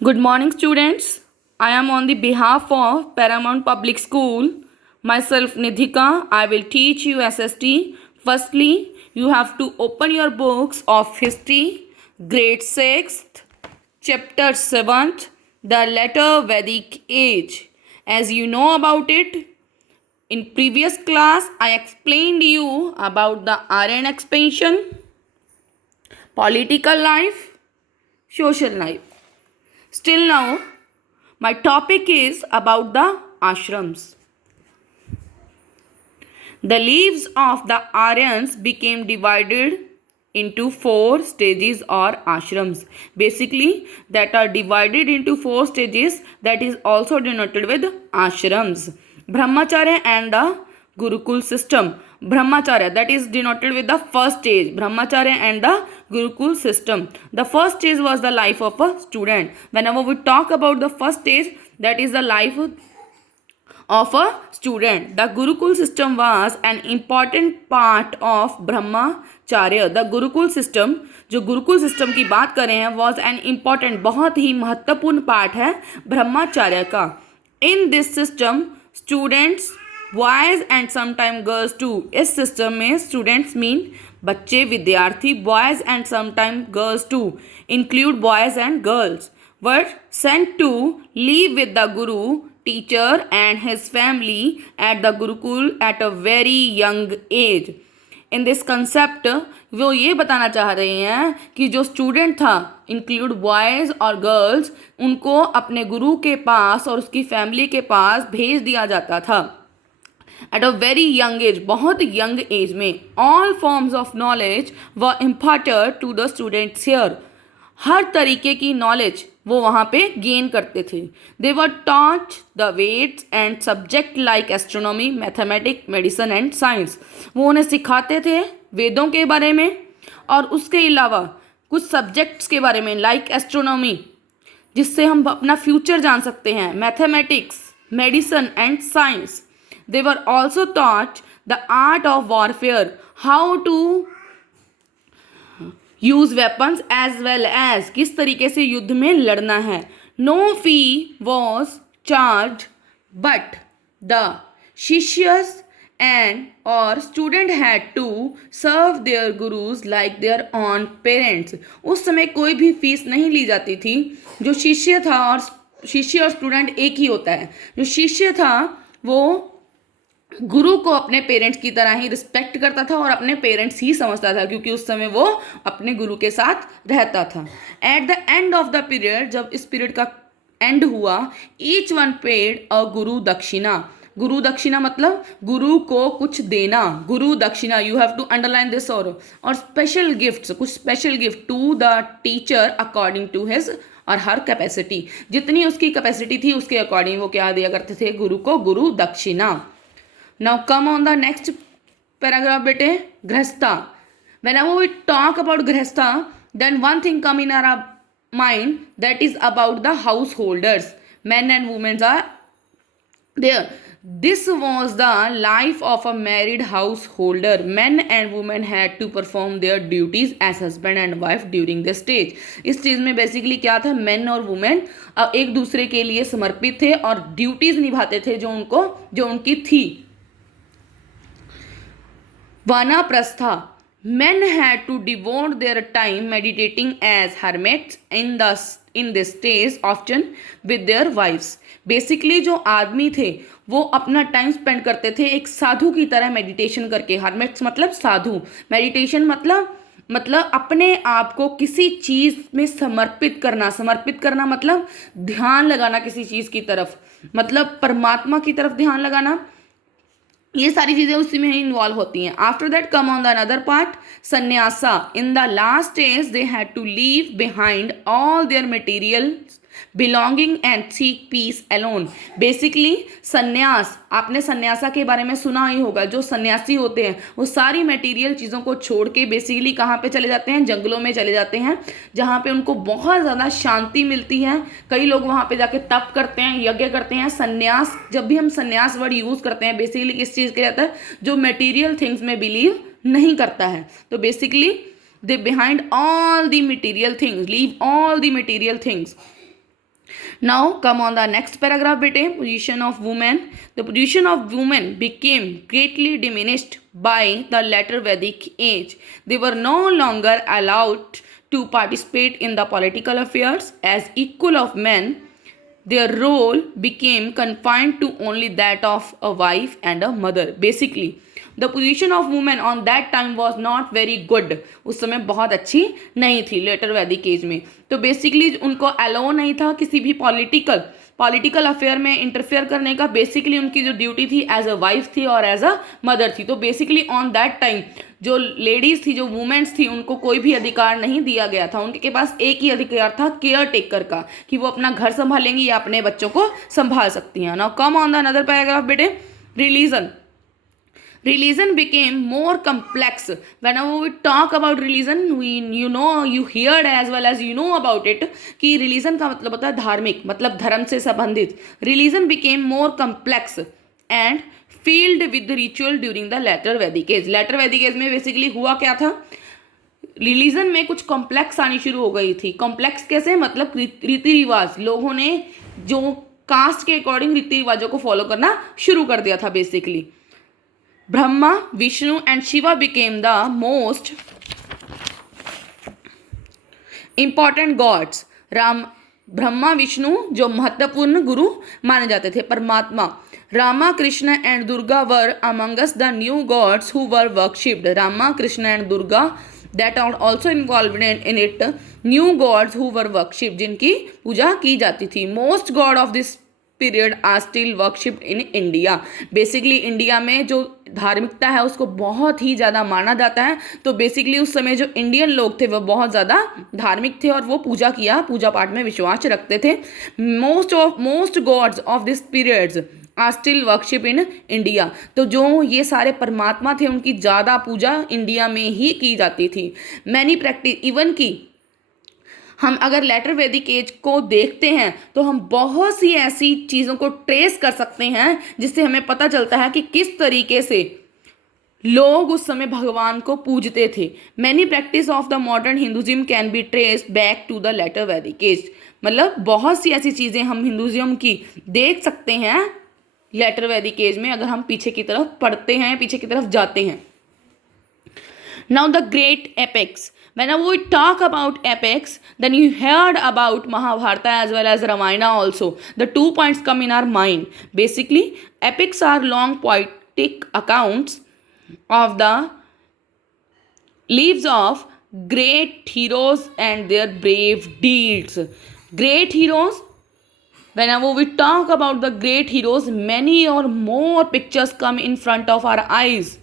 Good morning, students. I am on the behalf of Paramount Public School. Myself, Nidhika. I will teach you SST. Firstly, you have to open your books of history, grade 6th, chapter 7th, the later Vedic age. As you know about it, in previous class, I explained you about the Aryan expansion, political life, social life. Still now, my topic is about the ashrams. The lives of the Aryans became divided into 4 stages or ashrams. Basically, that are divided into 4 stages, that is also denoted with ashrams. Brahmacharya and the Gurukul system. Brahmacharya, that is denoted with the first stage. Brahmacharya and the Gurukul system. The first stage was the life of a student. Whenever we talk about the first stage, that is the life of a student. The Gurukul system was an important part of Brahmacharya. The Gurukul system, जो Gurukul system की बात कर रहे हैं, was an important, बहुत ही महत्वपूर्ण part है ब्रह्मचार्य का. In this system, students, boys and sometimes girls too. इस सिस्टम में students mean बच्चे, विद्यार्थी, boys and sometimes girls too, include boys and girls, were sent to live with the Guru, teacher and his family at the Gurukul at a very young age. In this concept वो ये बताना चाह रहे हैं कि जो student था, include boys और गर्ल्स, उनको अपने गुरु के पास और उसकी फैमिली के पास भेज दिया जाता था at a very young age, बहुत यंग एज में. All forms of knowledge were imparted to the students here. हर तरीके की नॉलेज वो वहाँ पे गेन करते थे. They were taught the Vedas and subject like astronomy, mathematics, medicine and science. वो उन्हें सिखाते थे वेदों के बारे में और उसके अलावा कुछ सब्जेक्ट्स के बारे में, लाइक एस्ट्रोनॉमी, जिससे हम अपना फ्यूचर जान सकते हैं, mathematics, medicine and science. They were also taught the art of warfare, how to use weapons as well as, किस तरीके से युद्ध में लड़ना है. No fee was charge but the शिष्यस एंड और student had to serve their gurus like their own parents. उस समय कोई भी फीस नहीं ली जाती थी. जो शिष्य था, और शिष्य और स्टूडेंट एक ही होता है, जो शिष्य था वो गुरु को अपने पेरेंट्स की तरह ही रिस्पेक्ट करता था और अपने पेरेंट्स ही समझता था, क्योंकि उस समय वो अपने गुरु के साथ रहता था. At the end of the period, जब इस पीरियड का एंड हुआ, ईच वन पेड अ गुरु दक्षिणा. गुरु दक्षिणा मतलब गुरु को कुछ देना. Guru dakshina, you have to underline this. और स्पेशल गिफ्ट्स, कुछ special gift to the teacher according to his or her capacity. जितनी उसकी कैपेसिटी थी उसके अकॉर्डिंग वो क्या दिया करते थे गुरु को, गुरु दक्षिणा. Now come on the next paragraph, bete. Grihastha. Whenever we talk about Grihastha, then one thing come in our mind, that is about the householders. Men and women are there. This was the life of a married householder. Men and women had to perform their duties as husband and wife during this stage. इस चीज़ में basically क्या था, main और women एक दूसरे के लिए समर्पित थे और ड्यूटीज़ निभाते थे जो उनकी थी. Vanaprastha. Men had to devote their time meditating as hermits in this stage, often with their wives. Basically जो आदमी थे वो अपना टाइम स्पेंड करते थे एक साधु की तरह मेडिटेशन करके. हर्मेट्स मतलब साधु, मेडिटेशन मतलब अपने आप को किसी चीज़ में समर्पित करना मतलब ध्यान लगाना किसी चीज़ की तरफ, मतलब परमात्मा की तरफ ध्यान लगाना. ये सारी चीज़ें उसी में ही इन्वॉल्व होती हैं. After that come on the another part, sannyasa. In the last stage they had to leave behind all their materials belonging and seek peace alone. Basically sannyas, आपने संन्यासा के बारे में सुना ही होगा. जो सन्यासी होते हैं वो सारी मटेरियल चीज़ों को छोड़ के बेसिकली कहाँ पे चले जाते हैं, जंगलों में चले जाते हैं, जहाँ पे उनको बहुत ज़्यादा शांति मिलती है. कई लोग वहाँ पे जाके तप करते हैं, यज्ञ करते हैं. संन्यास, जब भी हम संन्यास वर्ड यूज़ करते हैं, बेसिकली किस चीज़ के जाता है, जो मटेरियल थिंग्स में बिलीव नहीं करता है. तो basically they behind all the material things, leave all the material things. Now come on the next paragraph bete, position of women. The position of women became greatly diminished by the later Vedic age. They were no longer allowed to participate in the political affairs as equal of men. Their role became confined to only that of a wife and a mother. Basically, the position of women on that time was not very good. उस समय बहुत अच्छी नहीं थी letter Vedic as में. तो basically उनको allow नहीं था किसी भी पॉलिटिकल अफेयर में इंटरफेयर करने का. बेसिकली उनकी जो ड्यूटी थी एज अ वाइफ थी और एज अ मदर थी. तो बेसिकली ऑन दैट टाइम जो लेडीज थी, जो वुमेन्स थी, उनको कोई भी अधिकार नहीं दिया गया था. उनके पास एक ही अधिकार था केयर टेकर का, कि वो अपना घर संभालेंगी या अपने बच्चों को संभाल सकती हैं. Now come on the another paragraph बेटे. Religion became more complex. Whenever we talk about religion, you heard as well as you know about it कि religion का मतलब होता है धार्मिक, मतलब धर्म से संबंधित. Religion became more complex and filled with the ritual during the later Vedic age. Later Vedic age में बेसिकली हुआ क्या था, रिलीजन में कुछ कॉम्प्लेक्स आनी शुरू हो गई थी. कॉम्प्लेक्स कैसे, मतलब रीति रिवाज, लोगों ने जो कास्ट के अकॉर्डिंग रीति रिवाजों को फॉलो करना शुरू कर दिया था. Basically Brahma, Vishnu and Shiva became the most important gods. Brahma Vishnu जो महत्वपूर्ण गुरु माने जाते थे, परमात्मा. Rama, Krishna and Durga were among the new gods who were worshipped. Rama, Krishna and Durga that are also involve in it, new gods who were worshipped, जिनकी पूजा की जाती थी. Most god of this period are still worshipped in India. Basically India में जो धार्मिकता है उसको बहुत ही ज़्यादा माना जाता है. तो बेसिकली उस समय जो इंडियन लोग थे वो बहुत ज़्यादा धार्मिक थे और वो पूजा पाठ में विश्वास रखते थे. Most gods of this periods are still worship in India. तो जो ये सारे परमात्मा थे उनकी ज़्यादा पूजा इंडिया में ही की जाती थी. मैनी प्रैक्टिस इवन की हम अगर लेटर वैदिक एज को देखते हैं तो हम बहुत सी ऐसी चीज़ों को ट्रेस कर सकते हैं जिससे हमें पता चलता है कि किस तरीके से लोग उस समय भगवान को पूजते थे. Many practice of the modern Hinduism can be trace back to the later Vedic age. मतलब बहुत सी ऐसी चीज़ें हम हिंदुज़म की देख सकते हैं लेटर वैदिक एज में अगर हम पीछे की तरफ पढ़ते हैं, पीछे की तरफ जाते हैं. Now the great epics. Whenever we talk about epics, then you heard about Mahabharata as well as Ramayana also. The 2 points come in our mind. Basically, epics are long poetic accounts of the lives of great heroes and their brave deeds. Great heroes. Whenever we talk about the great heroes, many or more pictures come in front of our eyes.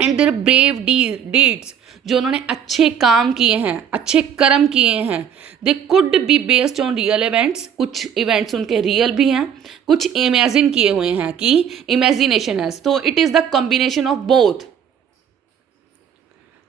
And their brave deeds, जो उन्होंने अच्छे काम किए हैं, अच्छे कर्म किए हैं. They could be based on real events. कुछ इवेंट्स उनके रियल भी हैं, कुछ इमेजिन किए हुए हैं कि इमेजिनेशन है. तो it is the combination of both.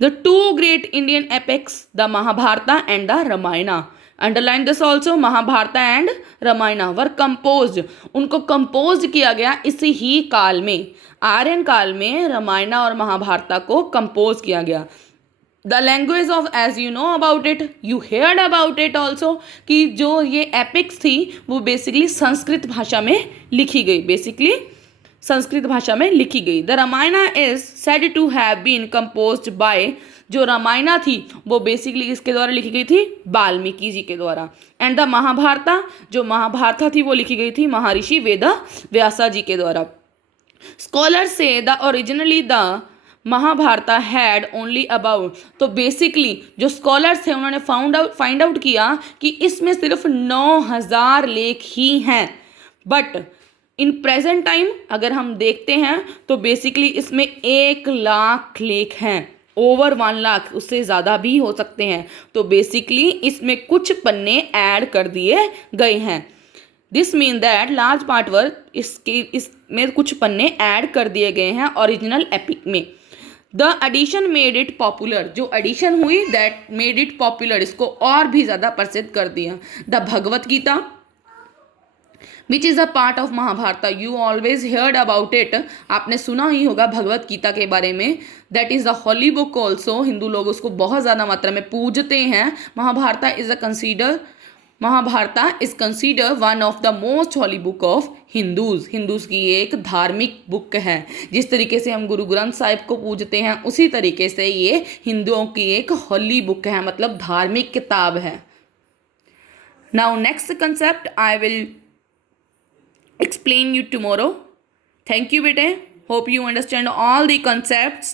The two great Indian epics, the Mahabharata and the Ramayana. Underline this also. Mahabharata and Ramayana were composed. उनको कंपोज किया गया इसी ही काल में, आर्यन काल में रामायणा और महाभारता को कंपोज किया गया. The language of, as you know about it, you heard about it also, कि जो ये एपिक्स थी वो बेसिकली संस्कृत भाषा में लिखी गई. बेसिकली संस्कृत भाषा में लिखी गई. The Ramayana is said to have been composed by, जो रामायणा थी वो बेसिकली किसके द्वारा लिखी गई थी, वाल्मीकि जी के द्वारा. एंड द महाभारता, जो महाभारता थी वो लिखी गई थी महर्षि वेद व्यासा जी के द्वारा. स्कॉलर्स से the originally the Mahabharata had only about, तो बेसिकली जो स्कॉलर्स थे उन्होंने फाइंड आउट किया कि इसमें सिर्फ 9,000 लेख ही हैं. बट इन प्रेजेंट टाइम अगर हम देखते हैं तो बेसिकली इसमें 1,00,000 लेख हैं. ओवर 1,00,000, उससे ज़्यादा भी हो सकते हैं. तो बेसिकली इसमें कुछ पन्ने ऐड कर दिए गए हैं. This mean that large part work, इसमें कुछ पन्ने ऐड कर दिए गए हैं ओरिजिनल एपिक में. The addition made it popular, जो एडिशन हुई दैट मेड इट पॉपुलर, इसको और भी ज़्यादा प्रसिद्ध कर दिया. The Bhagavad Gita which is a part of Mahabharata. You always heard about it. आपने सुना ही होगा भगवत गीता के बारे में. That is the holy book also. Hindu लोग उसको बहुत ज़्यादा मात्रा में पूजते हैं. Mahabharata is a consider Mahabharata is consider one of the most holy book of Hindus की एक धार्मिक बुक है। जिस तरीके से हम गुरु ग्रंथ साहिब को पूजते हैं उसी तरीके से ये हिंदुओं की एक हॉली बुक है, मतलब धार्मिक किताब है। Now next concept I will explain you tomorrow. Thank you bete. Hope you understand all the concepts